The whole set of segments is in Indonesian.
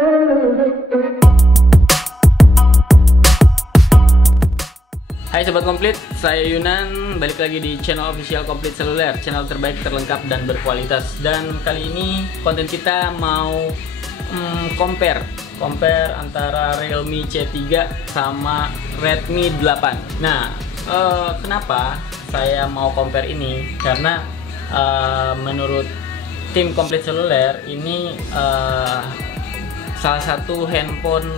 Hai Sobat Komplit, saya Yunan, balik lagi di channel official Komplit Seluler, channel terbaik, terlengkap, dan berkualitas. Dan kali ini konten kita mau compare antara Realme C3 sama Redmi 8. Nah, kenapa saya mau compare ini? Karena menurut tim Komplit Seluler ini salah satu handphone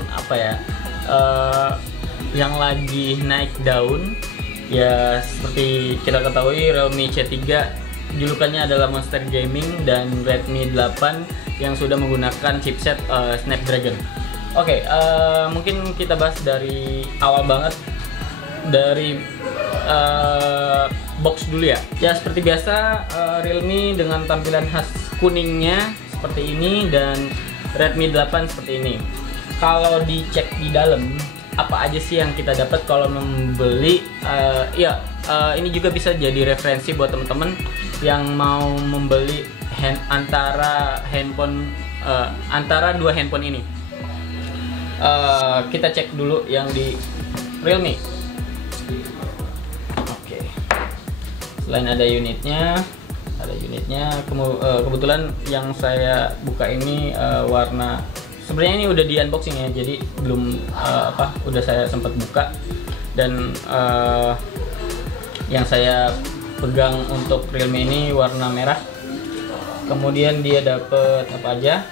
yang lagi naik daun ya. Seperti kita ketahui, Realme C3 julukannya adalah Monster Gaming, dan Redmi 8 yang sudah menggunakan chipset Snapdragon. Oke, mungkin kita bahas dari awal banget, dari box dulu ya. Ya, seperti biasa, Realme dengan tampilan khas kuningnya seperti ini, dan Redmi 8 seperti ini. Kalau dicek di dalam, apa aja sih yang kita dapat kalau membeli? Ini juga bisa jadi referensi buat teman-teman yang mau membeli antara dua handphone ini. Kita cek dulu yang di Realme. Oke. Selain ada unitnya, kebetulan yang saya buka ini warna. Sebenarnya ini udah di unboxing ya, jadi belum udah saya sempat buka. Dan yang saya pegang untuk Realme ini warna merah. Kemudian dia dapat apa aja,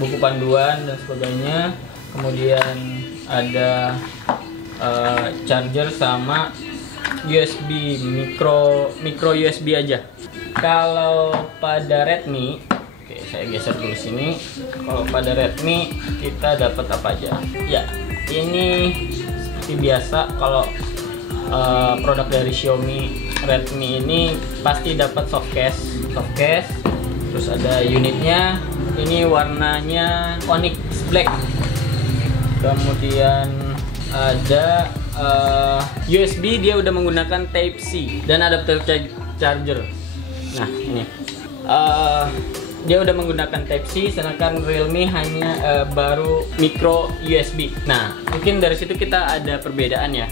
buku panduan dan sebagainya. Kemudian ada charger sama USB, micro USB aja. Kalau pada Redmi, oke, saya geser dulu sini. Kalau pada Redmi kita dapat apa aja? Ya, ini seperti biasa kalau produk dari Xiaomi Redmi ini pasti dapat softcase. Terus ada unitnya. Ini warnanya Onyx Black. Kemudian ada USB, dia udah menggunakan Type C dan adapter charger. Nah, ini dia udah menggunakan Type C, sedangkan Realme hanya baru micro USB. Nah, mungkin dari situ kita ada perbedaan ya.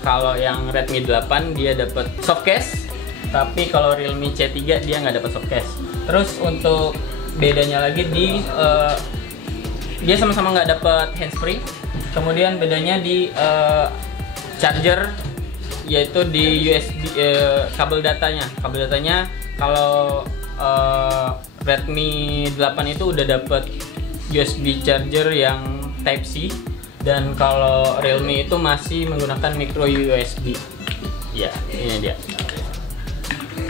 Kalau yang Redmi 8 dia dapat softcase, tapi kalau Realme C3 dia nggak dapat softcase. Terus untuk bedanya lagi dia sama-sama nggak dapat handsfree. Kemudian bedanya di charger, yaitu di USB, kabel datanya. Kalau Redmi 8 itu udah dapat USB charger yang Type C, dan kalau Realme itu masih menggunakan micro USB. Ya, ini dia.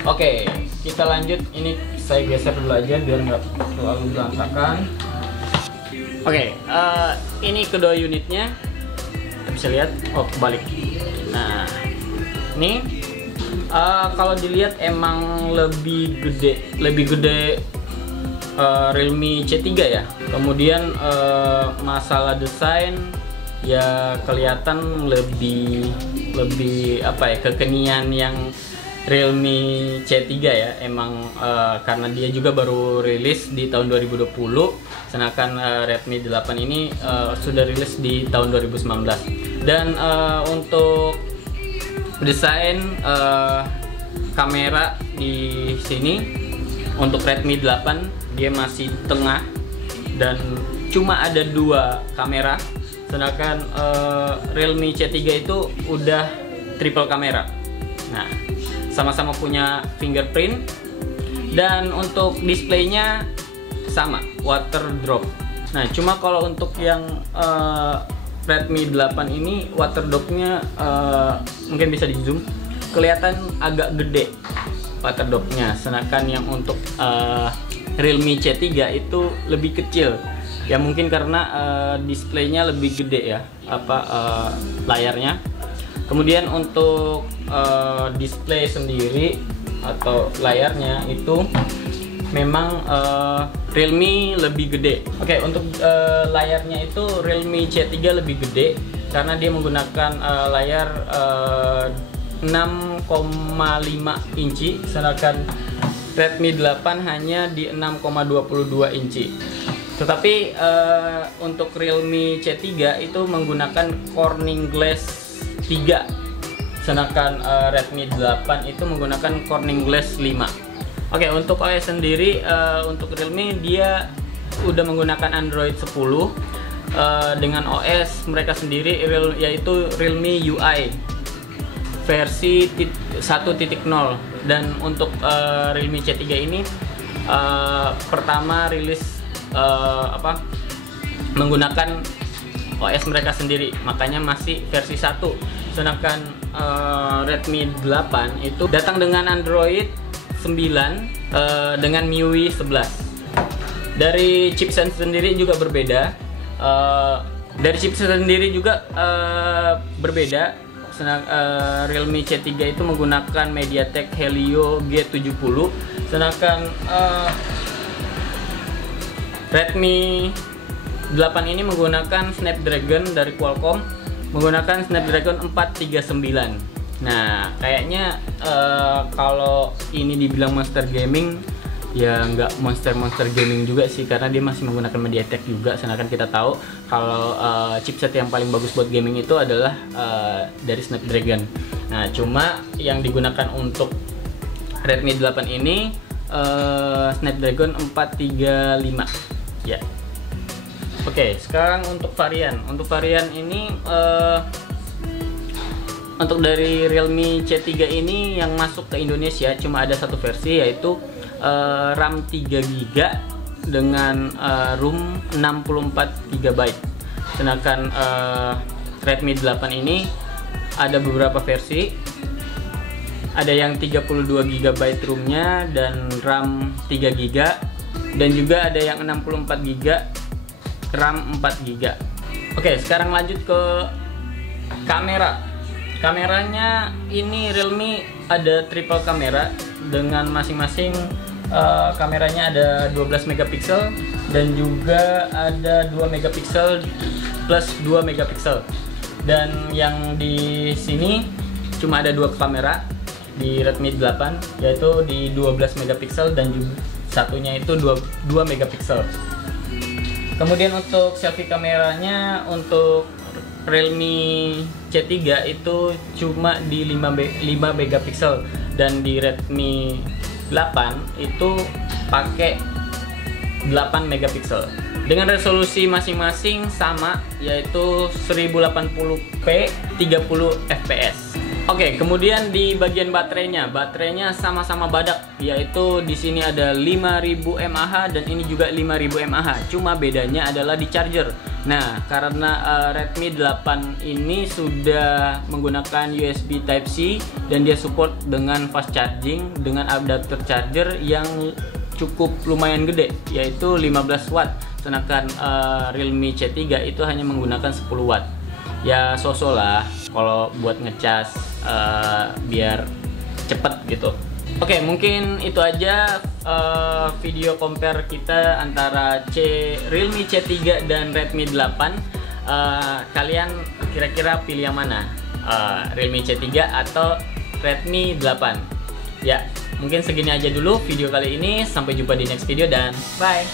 Oke, kita lanjut. Ini saya geser dulu aja biar nggak terlalu berantakan. Oke, ini kedua unitnya. Kita bisa lihat. Oh, kebalik. Nah, ini kalau dilihat emang lebih gede Realme C3 ya. Kemudian masalah desain ya kelihatan lebih kekinian yang Realme C3 ya. Emang karena dia juga baru rilis di tahun 2020, sedangkan Redmi 8 ini sudah rilis di tahun 2019. Dan untuk desain kamera di sini untuk Redmi 8 dia masih tengah dan cuma ada 2 kamera, sedangkan Realme C3 itu udah triple kamera. Nah, sama-sama punya fingerprint, dan untuk displaynya sama, water drop. Nah, cuma kalau untuk yang Redmi 8 ini water dropnya mungkin bisa di zoom, kelihatan agak gede water dropnya, sedangkan yang untuk Realme C3 itu lebih kecil ya, mungkin karena displaynya lebih gede ya, layarnya. Kemudian untuk display sendiri atau layarnya itu memang Realme lebih gede. Oke, untuk layarnya itu Realme C3 lebih gede karena dia menggunakan layar 6,5 inci, sedangkan Redmi 8 hanya di 6,22 inci. Tetapi untuk Realme C3 itu menggunakan Corning Glass 3, sedangkan Redmi 8 itu menggunakan Corning Glass 5. Oke, untuk OS sendiri untuk Realme dia udah menggunakan Android 10 dengan OS mereka sendiri yaitu Realme UI versi 1.0. Dan untuk Realme C3 ini pertama rilis menggunakan OS mereka sendiri, makanya masih versi 1. Sedangkan Redmi 8 itu datang dengan Android 9 dengan MIUI 11. Dari chipset sendiri juga berbeda. Realme C3 itu menggunakan MediaTek Helio G70, sedangkan Redmi 8 ini menggunakan Snapdragon dari Qualcomm, menggunakan Snapdragon 439. Nah, kayaknya kalau ini dibilang monster gaming, ya nggak monster gaming juga sih, karena dia masih menggunakan MediaTek juga. Sedangkan kita tahu kalau chipset yang paling bagus buat gaming itu adalah dari Snapdragon. Nah, cuma yang digunakan untuk Redmi 8 ini Snapdragon 435. Ya. Oke, sekarang untuk varian. Untuk varian ini untuk dari Realme C3 ini yang masuk ke Indonesia cuma ada satu versi, yaitu RAM 3GB dengan ROM 64GB. Sedangkan Redmi 8 ini ada beberapa versi. Ada yang 32GB ROM-nya dan RAM 3GB, dan juga ada yang 64GB RAM 4GB. Oke, sekarang lanjut ke kamera. Kameranya ini Realme ada triple kamera dengan masing-masing kameranya ada 12 megapiksel dan juga ada 2 megapiksel plus 2 megapiksel. Dan yang di sini cuma ada 2 kamera di Redmi 8, yaitu di 12 megapiksel dan juga satunya itu 2 megapiksel. Kemudian untuk selfie kameranya untuk Realme C3 itu cuma di 5 megapiksel, dan di Redmi 8 itu pakai 8 megapiksel. Dengan resolusi masing-masing sama, yaitu 1080p 30 fps. Oke, kemudian di bagian baterainya sama-sama badak, yaitu di sini ada 5000 mAh dan ini juga 5000 mAh. Cuma bedanya adalah di charger. Nah, karena Redmi 8 ini sudah menggunakan USB Type C dan dia support dengan fast charging dengan adapter charger yang cukup lumayan gede, yaitu 15 watt. Sedangkan Realme C3 itu hanya menggunakan 10 watt. Ya sosok lah kalau buat ngecas biar cepet gitu. Oke, mungkin itu aja video compare kita antara Realme C3 dan Redmi 8. Kalian kira-kira pilih yang mana? Realme C3 atau Redmi 8? Ya, mungkin segini aja dulu video kali ini. Sampai jumpa di next video dan bye.